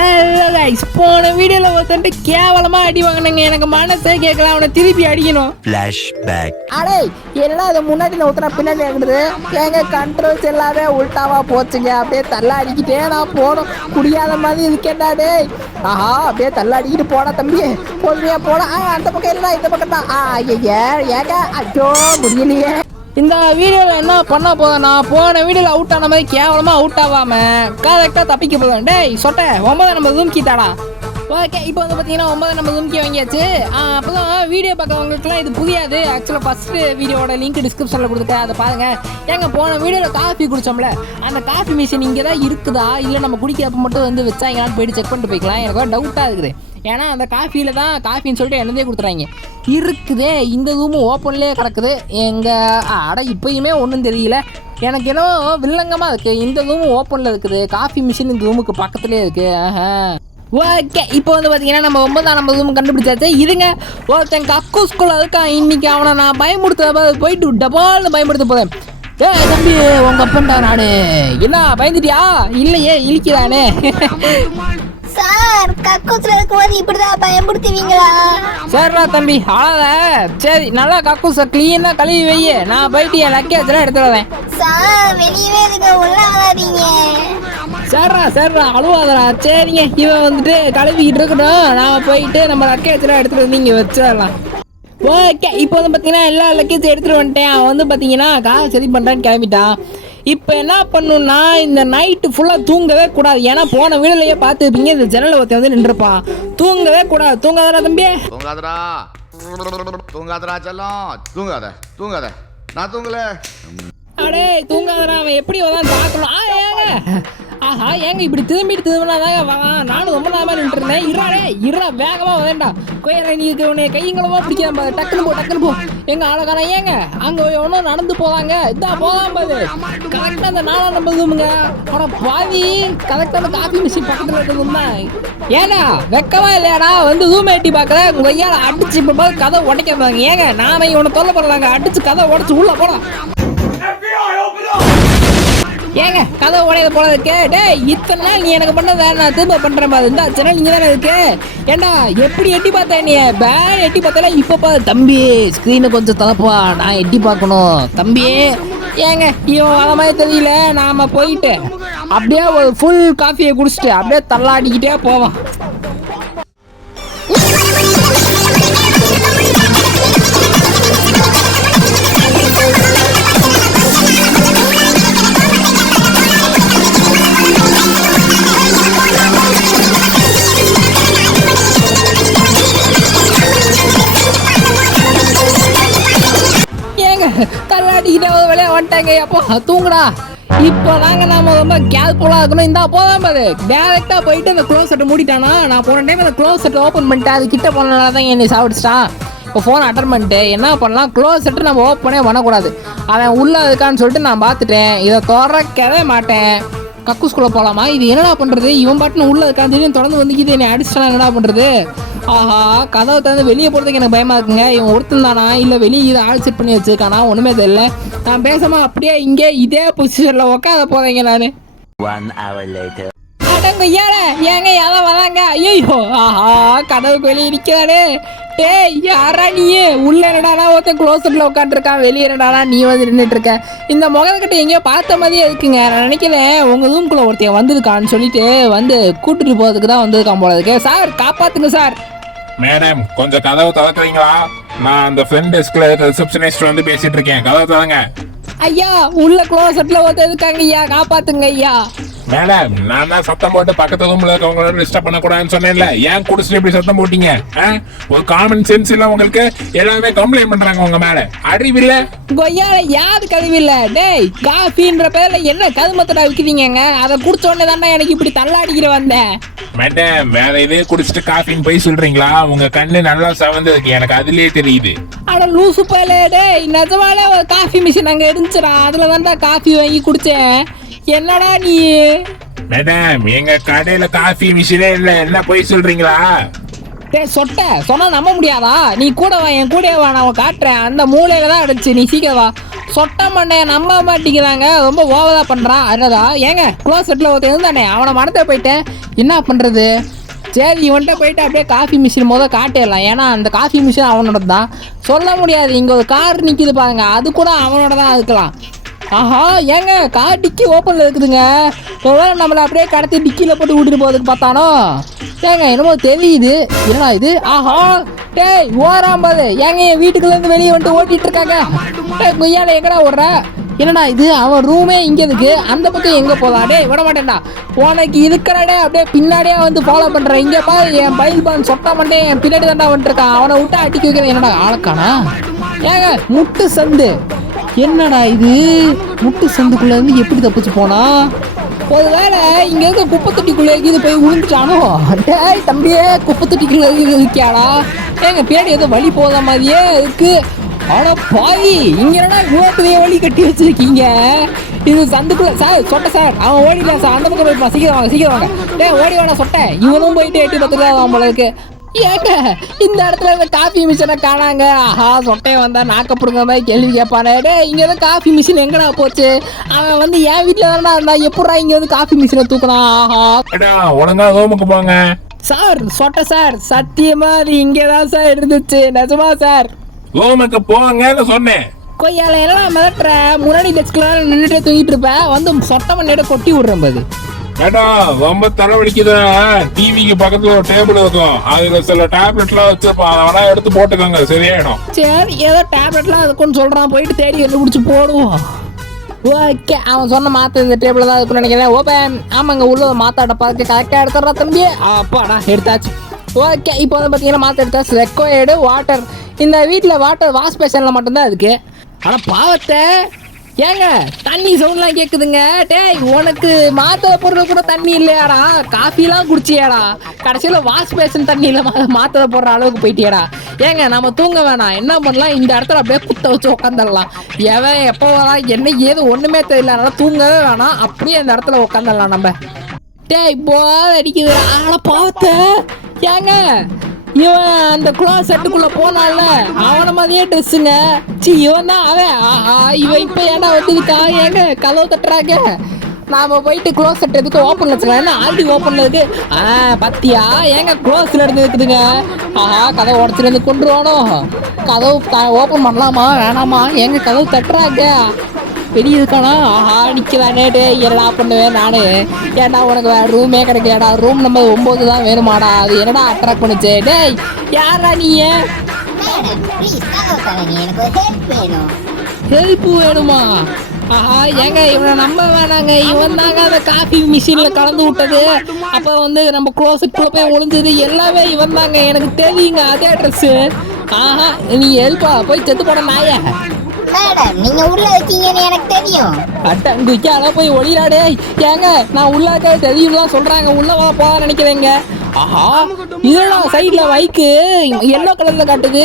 Hello guys போன வீடியோல ஒருத்தன்ட்டு கேவலமா அடி வாங்கினங்க. எனக்கு மனசே கேட்கல அவனை திருப்பி அடிக்கணும். Flashback. அடே என்னடா அது முன்னாடி ஊத்துனா பின்னாடி இருக்குது ஏங்க கண்ட்ரோல்ஸ் எல்லாமே உள்டாவா போச்சுங்க. அப்படியே தள்ளாடிக்கிட்டே நான் போனோம். குடியாத மாதிரி இருக்கேன்டா டேய். ஆஹா அப்படியே தள்ளாடிக்கிட்டு போடா தம்பி. பொறுமையா போடா. அந்த பக்கம் இல்லடா இந்த பக்கம் தான் ஆ ஐயா ஏங்க? ஐயோ முடியலையே. இந்த வீடியோவில் என்ன பண்ண நான் போன வீடியோவில் அவுட் ஆன மாதிரி கேவலமாக அவுட் ஆகாம கரெக்டாக தப்பிக்க போதும் டேய் சொட்ட ஒன்பதாம் நம்பர் ஜூம்கி தாடா. ஓகே இப்போ வந்து பார்த்தீங்கன்னா ஒன்பதாம் நம்பர் ஜூம்கி வாங்கியாச்சு. அப்போ தான் வீடியோ பார்க்கறவங்களுக்குலாம் இது புரியாது. ஆக்சுவலாக ஃபஸ்ட்டு வீடியோட லிங்க் டிஸ்கிரிப்ஷனில் கொடுத்துட்டேன். அதை பாருங்கள் ஏங்க போன வீடியோவில் காஃபி குடித்தோம்ல அந்த காஃபி மிஷின் இங்கே தான் இருக்குதா? இல்லை நம்ம குடிக்கிறப்ப மட்டும் வந்து வச்சாங்களான்னு போயிட்டு செக் பண்ணிட்டு போய்க்கலாம். எனக்கு ஒரு டவுட்டாக இருக்குது. ஏன்னா அந்த காஃபியில் தான் காஃபின்னு சொல்லிட்டு என்னதே கொடுத்துறாங்க. இருக்குதே இந்த ரூமும் ஓப்பன்லேயே கிடக்குது. எங்கள் அட இப்பயுமே ஒன்றும் தெரியல. எனக்கு என்னவோ வில்லங்கமாக இருக்குது இந்த ரூமும் ஓப்பனில் இருக்குது. காஃபி மிஷின் இந்த ரூமுக்கு பக்கத்துலேயே இருக்குது ஆஹா. ஓகே இப்போ வந்து பார்த்தீங்கன்னா நம்ம ஒன்பதாம் நம்ம ரூம் கண்டுபிடிச்சாச்சு. இதுங்க ஒருத்தன் கக்கு ஸ்கூலில் இருக்கான் இன்னைக்கு அவனை நான் பயமுடுத்த போயிட்டு டபால்னு பயமுடுத்த போகிறேன் ஏ தம்பி உங்கள் அப்பன்டா நானு என்ன பயந்துட்டியா? இல்லையே இழிக்கிறானே. சார் கக்கூஸ்ல இருக்கும்போது இப்படிதான் பயன்படுத்துவீங்களா சரிடா தம்பி அழாத. சரி நல்லா கக்கூச க்ளீனாக கழுவி வையே. நான் போயிட்டு என் லக்கேஜெல்லாம் எடுத்து வரேன். சார் வெளியவே இருக்க உள்ள வராதீங்க. சரிடா சரிடா அழுவாதடா. சரிங்க இவன் வந்துட்டு கழுவிக்கிட்டு இருக்கட்டும். நான் போயிட்டு நம்ம லக்கேஜெல்லாம் எடுத்துகிட்டு வந்து இங்கே வச்சிடலாம். ஓகே இப்போ வந்து பார்த்தீங்கன்னா எல்லா லக்கேஜ் எடுத்துகிட்டு வந்துட்டேன். அவன் வந்து பார்த்தீங்கன்னா கார் சரி பண்ணுறான்னு கிளம்பிட்டான். இப்போ என்ன பண்ணணும்னா இந்த நைட்டு ஃபுல்லாக தூங்கவே கூடாது. ஏன்னா போன வீடுலையே பார்த்துருப்பீங்க இந்த ஜன்னலை ஒருத்தன் வந்து நின்றுப்பான் தூங்கவே கூடாது. தூங்காதடா தம்பி. தூங்காதடா. தூங்காதடா செல்லம். தூங்காத தூங்காத. நான் தூங்கல. அடே தூங்காதடா. அவன் எப்படி வந்தான் பார்க்கணும். ஆ ஏங்க. ஆஹா ஏங்க இப்படி திரும்பிட்டு திரும்பினாதாங்க வாங்க நானும் ரொம்ப நேரமா நின்று இருந்தேன். இறாடே இரா வேகமா வேண்டாம் கோயில நீ உன்னை கையங்களமா பிடிக்காம பாரு. டக்குனு போ டக்குனு போ. எங்க அழகான ஏங்க அங்க எவனோ நடந்து போவாங்க இதா போலாம் பாரு. கரெக்டா அந்த நாளா நம்பதுங்க ஆனா பாதி பாவி கரெக்டா அந்த காஃபி மிஷின் பக்கத்துல இருக்கிறது ஏடா வெக்கமா இல்லையாடா? வந்து ரூம் எட்டி பார்க்கற உங்க ஐயால அடிச்சு இப்ப கதை உடைக்கிறாங்க ஏங்க நானே இவனை தொல்லை பண்ணலாங்க. அடிச்சு கதை உடைச்சு உள்ள போலாம் ஏங்க கதை உடையது போல இருக்கு டேய் இத்தனை நாள் நீ எனக்கு பண்ணதை நான் திரும்ப பண்ணுறேன் மாதிரி இருந்தா சரி நீங்கள் தானே இருக்கு. ஏண்டா எப்படி எட்டி பார்த்தேன் நீ பேட் எட்டி பார்த்தால இப்போ பா தம்பி ஸ்க்ரீனை கொஞ்சம் தலப்பா நான் எட்டி பார்க்கணும். தம்பி ஏங்க இவன் வர மாதிரி தெரியல நாம போயிட்டு அப்படியே ஒரு ஃபுல் காஃபியை குடிச்சிட்டு அப்படியே தள்ளாடிக்கிட்டே போவான். எப்போ தூங்குடா. இப்போ தாங்க நாம ரொம்ப கேர்ஃபுல்லாக இருக்கணும். இந்தா போதாம பாரு டேரெக்டாக போயிட்டு அந்த க்ளோஸ் செட்டை மூடிட்டானா? நான் போன டைம் அந்த க்ளோஸ் செட்டை ஓப்பன் பண்ணிட்டேன். அது கிட்ட போனனால தான் என்னை சாப்பிடுச்சிட்டான் இப்போ ஃபோன் அட்டன் பண்ணிட்டு என்ன பண்ணலாம்? க்ளோஸ் செட்டு நம்ம ஓப்பனே பண்ணக்கூடாது. அவன் உள்ளே இருக்கான்னு சொல்லிட்டு நான் பார்த்துட்டேன். இதை திறக்கவே மாட்டேன். கக்கூஸ்குள்ளே போகலாமா இது என்னடா பண்ணுறது இவன் பாட்டுன்னு உள்ளே இருக்கான் திடீர்னு தொடர்ந்து வந்து இது என்னை அடிச்சிட்டானா? என்னடா பண்ணுறது ஆஹா கதவை திறந்து வெளியே போகிறதுக்கு எனக்கு பயமாக இருக்குங்க. இவன் ஒருத்தன் தானா? இல்லை வெளியே இதை ஆள் செட் பண்ணி வச்சிருக்கானா? ஒன்றுமே தெரியல. நான் பேசாமல் அப்படியே இங்கே இதே பொசிஷனில் உட்காத போகிறேங்க நான். ஏங்க யாரா வராங்க? ஐயோ ஆஹா கதவுக்கு வெளியே நிற்கிறானே டேய் யாரா நீ உள்ள என்னடானா ஒருத்தன் க்ளோசட்ல உட்காந்துருக்கான் வெளியே என்னடானா நீ வந்து நின்றுட்டு இருக்க. இந்த முகத்துக்கிட்ட எங்கேயோ பார்த்த மாதிரியே இருக்குங்க. நான் நினைக்கிறேன் உங்க ரூம்குள்ள ஒருத்தன் வந்திருக்கான்னு சொல்லிட்டு வந்து கூட்டிட்டு போறதுக்கு தான் வந்திருக்கான் போல இருக்கு. சார் காப்பாத்துங்க சார். மேடம் கொஞ்சம் கதவு திறக்கிறீங்களா? நான் அந்த ஃப்ரெண்ட் டெஸ்க்ல ரிசப்ஷனிஸ்ட் வந்து பேசிட்டு இருக்கேன். கதவு திறங்க. ஐயா உள்ள க்ளோசட்ல ஒருத்தன் இருக்காங்க ஐயா. காப்பாத்துங்க ஐயா. மேடம் நான் தான் சத்தம் போட்டு பக்கத்து ரூம்ல இருக்கவங்களோட டிஸ்டர்ப் பண்ணக்கூடாதுன்னு சொன்னேன்ல. ஏன் குடிச்சிட்டு இப்படி சத்தம் போட்டீங்க? ஒரு காமன் சென்ஸ் இல்ல உங்களுக்கு. எல்லாமே கம்ப்ளைண்ட் பண்றாங்க உங்க மேல. அறிவில்ல? கொய்யால யாரு கழுவில்ல டேய் காஃபின்ற பேர்ல என்ன கதுமத்தடா விற்கிறீங்க அதை குடிச்ச உடனே தானே எனக்கு இப்படி தள்ளாடிக்கிற வந்தேன் மேடம் வேற இதே குடிச்சிட்டு காஃபின்னு போய் சொல்றீங்களா? உங்க கண்ணு நல்லா செவந்து இருக்கு. எனக்கு அதுலயே தெரியுது. அட லூசு பயலே டேய் நிஜமாலே ஒரு காஃபி மிஷின் அங்கே இருந்துச்சுடா. அதில் தான்டா காஃபி வாங்கி குடித்தேன் என்னடா நீ? மேடம் எங்க கடையில காஃபி மிஷினே இல்ல. என்ன போய் சொல்றீங்களா? டேய் சொட்ட. சொன்னா நம்ப முடியாதா? நீ கூட வா என் கூட வா நான் காட்டுறேன். அந்த மூலையில தான் அடிச்சு நீ சீக்கிரம் வா. சொட்ட மண்டைய நம்ப மாட்டேங்கிறாங்க. ரொம்ப ஓவரா பண்றான் அடடா ஏங்க க்ளோஸ் செட்டில் ஒருத்தர் இருந்தானே அவனை மனத்தை போயிட்டேன். என்ன பண்றது? சரி இவன்கிட்ட போயிட்டு அப்படியே காஃபி மிஷின் முத காட்டிடலாம். ஏன்னா அந்த காஃபி மிஷின் அவனோட தான் சொல்ல முடியாது. இங்கே ஒரு கார் நிற்கிது பாருங்க. அது கூட அவனோட தான் இருக்கலாம் ஆஹா ஏங்க கார் டிக்கி ஓப்பனில் இருக்குதுங்க. ஒருவேளை நம்மளை அப்படியே கடத்தி டிக்கியில் போட்டு விட்டுட்டு போகிறதுக்கு பார்த்தானோ? ஏங்க என்னமோ தெரியுது. என்னடா இது? ஆஹா டேய் ஓராம்பது ஏங்க என் வீட்டுக்குள்ளேருந்து வெளியே வந்துட்டு ஓட்டிட்டு இருக்காங்க. டேய் கொய்யால எங்கடா ஓடுற? என்னடா இது? அவன் ரூமே இங்கே இருக்கு. அந்த பக்கம் எங்கே போகலாம் டே விட மாட்டேன்டா. உனக்கு இருக்கிறடே அப்படியே பின்னாடியே வந்து ஃபாலோ பண்ணுறேன் இங்கே பா என் பயில் பான் சொட்ட மாட்டேன் என் பின்னாடி தாண்டா வந்துருக்கான் அவனை விட்டு அடிக்க வைக்கிறேன் என்னடா ஆளக்கானா? ஏங்க முட்டு சந்து. என்னடா இது? முட்டு சந்துக்குள்ள இருந்து எப்படி தப்பிச்சு போனா? ஒருவேளை இங்க இருக்க குப்பை தொட்டிக்குள்ள இது போய் விழுந்துட்டானோ டேய் தம்பியே குப்பை தொட்டிக்குள்ள இருக்கியாடா? எங்கள் பேடி ஏதோ வழி போத மாதிரியே இருக்கு. ஆனா பாவி இங்க என்னடா இவ்வளோ பெரிய வழி கட்டி வச்சிருக்கீங்க? இது சந்துக்குள்ள சார் சொட்ட சார் அவன் ஓடிடலாம் சார். அந்த பக்கம் போய் சீக்கிரம் வாங்க சீக்கிரம் வாங்க. டேய் ஓடி வாடா சொட்டை. இவனும் போயிட்டு எட்டி பத்து ரூபா போல இருக்கு. ஏங்க இந்த இடத்துல இந்த காஃபி மிஷினை காணாங்க. ஆஹா சொட்டையை வந்தா நாக்கப்படுங்க மாதிரி கேள்வி கேட்பானே. டேய் இங்க இருந்து காஃபி மிஷின் எங்கடா போச்சு? அவன் வந்து என் வீட்டில் தானடா இருந்தா எப்படா இங்க வந்து காஃபி மிஷினை தூக்குறான் ஆஹா. ஒழுங்கா ரூமுக்கு போங்க. சார் சொட்ட சார் சத்தியமா அது இங்கே தான் சார் இருந்துச்சு. நிஜமா சார். ரூமுக்கு போங்கன்னு சொன்னேன். கொய்யால எல்லாம் மிதட்டுற? முன்னாடி டெஸ்க்ல நின்றுட்டு தூங்கிட்டு இருப்பேன் வந்து சொட்ட மண்ணியோட கொட்டி விடுறேன் பாரு. ஏடா ரொம்ப தலைவலிக்குது டிவிக்கு பக்கத்துல ஒரு டேபிள் இருக்கும். அதுல சில டேப்லெட்லாம் வச்சிருப்பான் அதை வேணா எடுத்து போட்டுக்கோங்க. சரியாயிடும். சரி ஏதோ டேப்லெட்லாம் இருக்குன்னு சொல்கிறான் போயிட்டு தேடி கண்டுபிடிச்சு போடுவோம். ஓகே அவன் சொன்ன மாத்த இந்த டேபிள் தான் இருக்குன்னு நினைக்கிறேன். ஓப்பன் ஆமாங்க உள்ள மாத்தாட பார்த்து கரெக்டாக எடுத்துடுறா தம்பி. அப்பாடா எடுத்தாச்சு. ஓகே இப்போ வந்து பார்த்தீங்கன்னா மாத்த எடுத்தாச்சு. ரெக்கோயர்டு வாட்டர் இந்த வீட்டில் வாட்டர் வாஷ் பேஷனில் மட்டும்தான் இருக்குது ஆனால் பாவத்தை. ஏங்க தண்ணி சவுண்ட்லாம் கேட்குதுங்க டேய் உனக்கு மாத்திரை போடுறது கூட தண்ணி இல்லையாடா? காஃபிலாம் குடிச்சியாடா? கடைசியில் வாஷ் பேஷன் தண்ணியில் மாத்திர போடுற அளவுக்கு போயிட்டியாடா. ஏங்க நம்ம தூங்க வேணாம். என்ன பண்ணலாம்? இந்த இடத்துல அப்படியே குத்த வச்சு உட்காந்துடலாம் எவன் எப்போ வரா என்ன ஏது ஒன்றுமே தெரியல. அதனால் தூங்கவே வேணாம். அப்படியே அந்த இடத்துல உட்காந்துடலாம் நம்ம. டேய் போத அடிக்குது ஆளை பார்த்த. ஏங்க இவன் அந்த குளோஸ் செட்டுக்குள்ள போனான்ல. அவன மாதிரியே ட்ரெஸ்ஸுங்க சி இவன் தான் அவன் இவன் இப்போ ஏன்டா வந்துருக்கான் ஏங்க கதவு தட்டுறாங்க. நாம போயிட்டு க்ளோஸ் செட் எதுக்கு ஓப்பன்ல வச்சுக்கலாம். என்ன ஆல்ரெடி ஓப்பன்ல இருக்கு? ஆ பத்தியா? ஏங்க க்ளோஸ்ல இருந்து இருக்குதுங்க. ஆஹா கதவு உடச்சிருந்து இருந்து கொண்டுருவானோ? கதவு ஓப்பன் பண்ணலாமா? வேணாமா? எங்க கதவு தட்டுறாங்க. வெளியே இருக்கானா ஆஹா நிற்கலானே டே என்னடா பண்ணுவேன் நான். ஏன்டா உனக்கு வேறு ரூமே கிடைக்கலடா. ரூம் நம்பர் ஒம்பது தான் வேணுமாடா. அது என்னடா அட்ராக்ட் பண்ணுச்சு? டேய் யாரா நீ? ஹெல்ப் வேணுமா? ஆஹா ஏங்க இவனை நம்ப வேணாங்க. இவன் தாங்க அந்த காஃபி மிஷினில் கலந்து விட்டது. அப்போ வந்து நம்ம க்ளோஸுக்குள்ளே போய் ஒளிஞ்சது எல்லாமே இவன் தாங்க எனக்கு தெரியுங்க அதே ட்ரெஸ்ஸு ஆஹா நீ ஹெல்ப்பா போய் செத்து போட நாயா. மேடம் நீங்க உள்ள இருக்கீங்கன்னு எனக்கு தெரியும். அட்டங்குச்சால போய் ஒளிராடே. ஏங்க நான் உள்ளாக்க தெரியும்லாம் சொல்றாங்க. உள்ள வா போக நினைக்கிறேங்க. ஆஹா இதெல்லாம் சைடுல மைக்கு எல்லோ கலர்ல காட்டுது.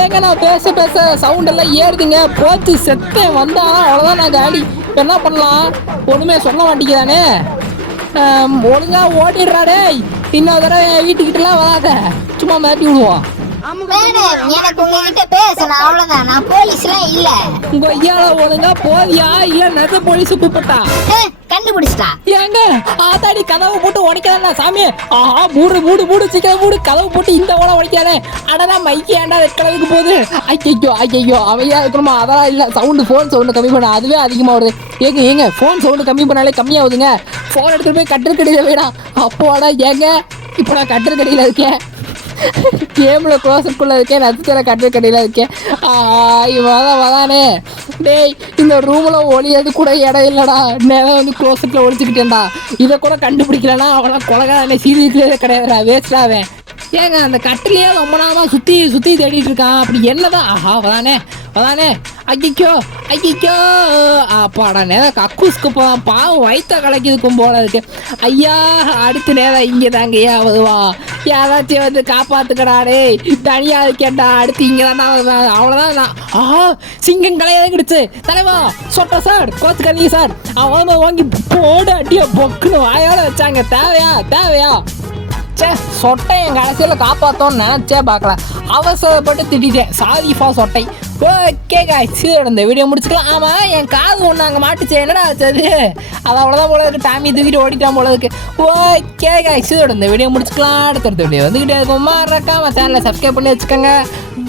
ஏங்க நான் பேச பேச சவுண்ட் எல்லாம் ஏறுதுங்க. போச்சு செத்தேன் வந்தா அவ்வளோதான் நான் காடி இப்ப என்ன பண்ணலாம்? ஒண்ணுமே சொல்ல மாட்டேங்கிறானே. ஆம், ஒழுங்கா ஓடிடுறாடே இன்னொரு தடவை என் வீட்டுக்கிட்டலாம் வராத. சும்மா மாட்டி விடுவோம். எனக்கு உங்ககிட்ட பேசணும் அவ்வளவுதான். நான் போலீஸ்லாம் இல்ல. உங்க ஐயால ஒழுங்கா போதியா? இல்ல நெத போலீஸ் கூப்பிட்டா? கண்டுபிடிச்சிட்டா? ஏங்க ஆத்தாடி கதவை போட்டு உடைக்காதா சாமி? ஆஹா மூடு மூடு மூடு சீக்கிரம் மூடு. கதவு போட்டு இந்த ஓட உடைக்காதே. அடடா மைக்கு ஏன்டா ரெட் கலருக்கு போகுது? ஐயோ ஐயோ அவையா இருக்கணுமா? அதெல்லாம் இல்லை சவுண்டு ஃபோன் சவுண்டு கம்மி பண்ண. அதுவே அதிகமாக வருது. ஏங்க ஏங்க ஃபோன் சவுண்டு கம்மி பண்ணாலே கம்மியாகுதுங்க. ஃபோன் எடுத்துகிட்டு போய் கட்டில் கடையில் வேணாம் அப்போடா ஏங்க இப்போ நான் கட்டில் கடையில் இருக்கேன். கேமில் க்ளோஸுக்குள்ளே இருக்கேன் நட்சத்திர கட்டில் கடையில் இருக்கேன். ஆஹா, இவன் வரானே டேய் இந்த ரூமில் ஒளியது கூட இடம் இல்லைடா. நேரம் வந்து க்ளோசெட்டில் ஒழிச்சுக்கிட்டேன்டா இதை கூட கண்டுபிடிக்கலனா அவனா கொலகாரனே சீரியஸ்லேயே கிடையாதுடா வேஸ்டா அவன். ஏங்க அந்த கட்டிலேயே ரொம்ப நாளாக சுற்றி சுற்றி தேடிட்டு இருக்கான். அப்படி என்னதான்? ஆஹா வதானே வதானே ஐயோ ஐயோ அப்பாடா நேரம் கக்கூஸ்க்கு போவான் பாவம் வயிற்ற கலக்கிதுக்கும் போல இருக்கு. ஐயா அடுத்த நேரம் இங்கே தாங்க ஐயா வருவான் யாராச்சும் வந்து காப்பாத்துக்கடாடே தனியா இருக்கேன்டா அடுத்து இங்கே தான் வருவேன் அவ்வளோதான் நான். ஆஹா சிங்கம் கலையாக கிடுச்சு தலைவா சொட்ட சார் கோச்சுக்காதீங்க சார். அவன் வாங்கி போடு அடியா பொக்குன்னு வாயோட வச்சாங்க. தேவையா தேவையா? ச்சே சொட்டை என் கடைசியில் காப்பாற்றோன்னு நினச்சே பார்க்கல. அவசரப்பட்டு திட்டிட்டேன். சாதிஃபா சொட்டை. ஓகே காய்ச்சி இந்த வீடியோ முடிச்சுக்கலாம். ஆமாம் என் காது ஒன்று அங்கே மாட்டுச்சு. என்னடா ஆச்சு அது? அது அவ்வளோதான் போல இருக்கு. டாமி தூக்கிட்டு ஓடிட்டான் போல இருக்கு. ஓகே காய்ச்சி இந்த வீடியோ முடிச்சுக்கலாம். அடுத்தடுத்த வீடியோ வந்துக்கிட்டே இருக்கும். மாறக்காம சேனலை சப்ஸ்கிரைப் பண்ணி வச்சுக்கோங்க.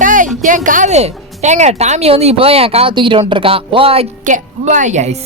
டேய் என் காது. ஏங்க டாமி வந்து இப்போ என் காதை தூக்கிட்டு வந்துட்டுருக்கான் ஓகே பாய் காய்ஸ்